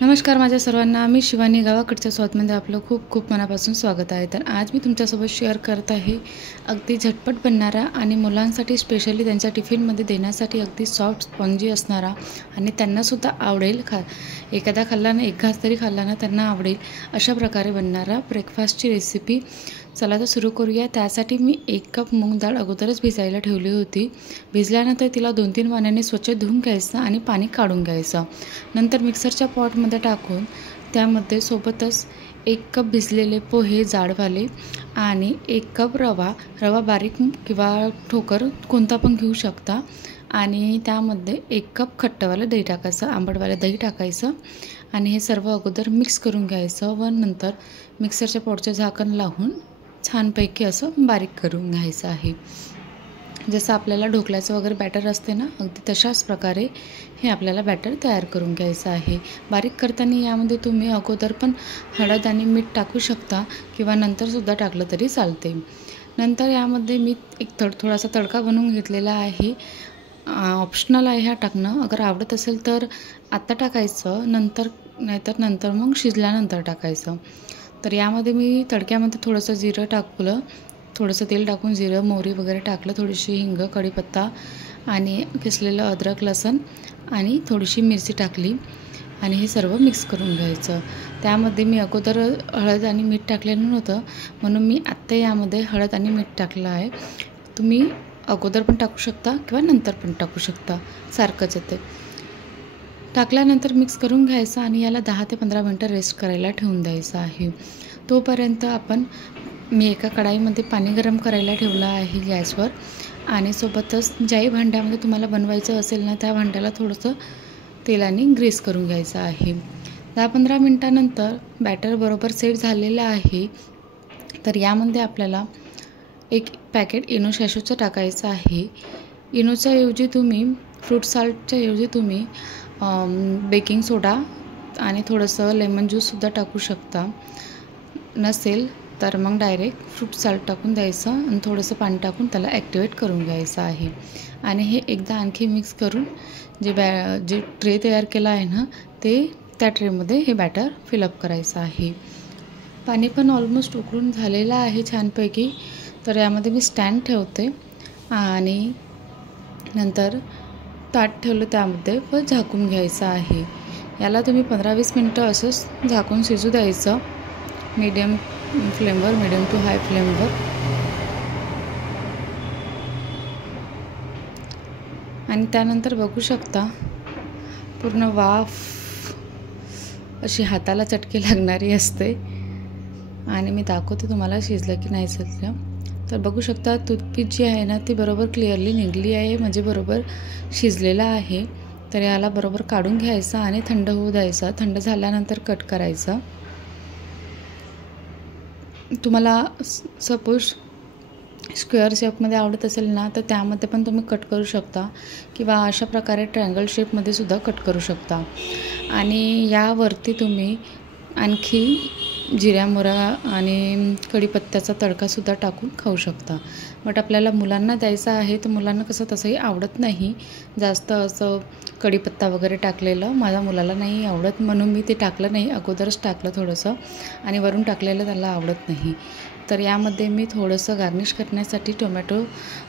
नमस्कार माझ्या सर्वांना, मी शिवानी गावाकडच्या स्वादमध्ये आपलं खूप खूप मनापासून स्वागत आहे। तर आज मी तुमच्यासोबत शेअर करत आहे अगदी झटपट बनणारा आणि मुलांसाठी स्पेशली त्यांच्या टिफिनमध्ये देण्यासाठी अगदी सॉफ्ट स्पॉन्जी असणारा आणि त्यांनासुद्धा आवडेल एखादा खाल्ला एक घास तरी खाल्ला ना त्यांना आवडेल अशा प्रकारे बनणारा ब्रेकफास्टची रेसिपी। चला तर सुरू करूया। त्यासाठी मी 1 कप मूग डाळ अगोदरच भिजायला ठेवली होती। भिजल्यानंतर तिला 2-3 पाण्याने स्वच्छ धुवून घ्यायचं आणि पाणी काढून घ्यायचं। नंतर मिक्सरच्या पॉटमध्ये टाकून त्यामध्ये सोबतच 1 कप भिजलेले पोहे जाडवाले आणि 1 कप रवा बारीक किंवा ठोकर कोणता पण घेऊ शकता आणि त्यामध्ये 1 कप खट्टवालं दही टाकायचं, आंबटवालं दही टाकायचं आणि हे सर्व अगोदर मिक्स करून घ्यायचं व नंतर मिक्सरच्या पॉटचं झाकण लावून छानपैकी असं बारीक करून घ्यायचं आहे। जसं आपल्याला ढोकळ्याचं वगैरे बॅटर असते ना, अगदी तशाच प्रकारे हे आपल्याला बॅटर तयार करून घ्यायचं आहे। बारीक करताना यामध्ये तुम्ही अगोदर पण हळद आणि मीठ टाकू शकता किंवा नंतरसुद्धा टाकलं तरी चालते। नंतर यामध्ये मी थोडासा तडका बनवून घेतलेला आहे। ऑप्शनल आहे हा टाकणं, अगर आवडत असेल तर आत्ता टाकायचं, नंतर मग शिजल्यानंतर टाकायचं। तर यामध्ये मी तडक्यामध्ये थोडंसं जिरं टाकलं, थोडंसं तेल टाकून जिरं मोहरी वगैरे टाकलं, थोडीशी हिंग, कढीपत्ता आणि किसलेलं अद्रक लसूण आणि थोडीशी मिरची टाकली आणि हे सर्व मिक्स करून घ्यायचं। त्यामध्ये मी अगोदर हळद आणि मीठ टाकलेलं नव्हतं म्हणून मी आत्ता यामध्ये हळद आणि मीठ टाकलं आहे। तुम्ही अगोदर पण टाकू शकता किंवा नंतर पण टाकू शकता, सारखंच आहे ते। टाकल्यानंतर मिक्स करून घ्यायचं आणि याला 10 ते 15 मिनटं रेस्ट करायला ठेवून द्यायचं आहे। तोपर्यंत मी एका कढाईमध्ये पाणी गरम करायला ठेवलं आहे गॅसवर आणि सोबतच ज्याही भांड्यामध्ये तुम्हाला बनवायचं असेल ना त्या भांड्याला थोडंसं तेलाने ग्रीस करून घ्यायचं आहे। 10-15 मिनटानंतर बॅटर बरोबर सेट झालेलं आहे। तर यामध्ये आपल्याला 1 पॅकेट इनो शॅशोचं टाकायचं आहे। इनोच्या ऐवजी तुम्ही फ्रूट साल्टच्या ऐवजी तुम्ही बेकिंग सोडा आणि थोडंसं लेमन ज्यूससुद्धा टाकू शकता। नसेल तर मग डायरेक्ट फ्रूट साल्ट टाकून द्यायचं आणि थोडंसं पाणी टाकून त्याला ॲक्टिवेट करून घ्यायचं आहे आणि हे एकदा आणखी मिक्स करून जे ट्रे तयार केला आहे ना त्या ट्रेमध्ये हे बॅटर फिलअप करायचं आहे। पाणी पण ऑलमोस्ट उकळून झालेलं आहे छानपैकी। तर यामध्ये मी स्टँड ठेवते आणि नंतर ताट ठेवलं त्यामध्ये व झाकून घ्यायचं आहे। याला तुम्ही 15-20 मिनटं असंच झाकून शिजू द्यायचं मीडियम टू हाय फ्लेमवर। आणि त्यानंतर बघू शकता पूर्ण वाफ अशी हाताला चटके लागणारी असते आणि मी दाखवते तुम्हाला शिजलं की नाही शिजलं। तर बघू शकता टूथपिक जी आहे ना ती बरोबर क्लिअरली निघली आहे, म्हणजे बरोबर शिजलेला आहे। तर याला बरोबर काढून घ्यायचा आणि थंड होऊ द्यायचा। थंड झाल्यानंतर कट करायचं। तुम्हाला सपोज स्क्वेअर शेपमध्ये आवडत असेल ना तर त्यामध्ये पण तुम्ही कट करू शकता किंवा अशा प्रकारे ट्रायंगल शेपमध्ये सुद्धा कट करू शकता आणि यावरती तुम्ही आणखी जिऱ्या मोहरा आणि कढीपत्त्याचा तडकासुद्धा टाकून खाऊ शकता। बट आपल्याला मुलांना द्यायचं आहे तर मुलांना कसं तसंही आवडत नाही जास्त असं कढीपत्ता वगैरे टाकलेलं, माझ्या मुलाला नाही आवडत म्हणून मी ते टाकलं नाही, अगोदरच टाकलं थोडंसं आणि वरून टाकलेलं त्याला आवडत नाही। तर यामध्ये मी थोडंसं गार्निश करण्यासाठी टोमॅटो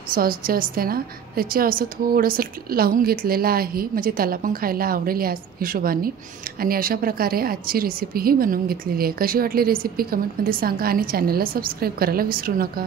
सॉस जे असते ना त्याचे असं थोडंसं लावून घेतलेलं आहे, म्हणजे त्याला पण खायला आवडेल या हिशोबाने। आणि अशा प्रकारे आजची रेसिपी ही बनवून घेतलेली आहे। कशी वाटली रेसिपी कमेंटमध्ये सांगा आणि चॅनलला सबस्क्राईब करायला विसरू नका।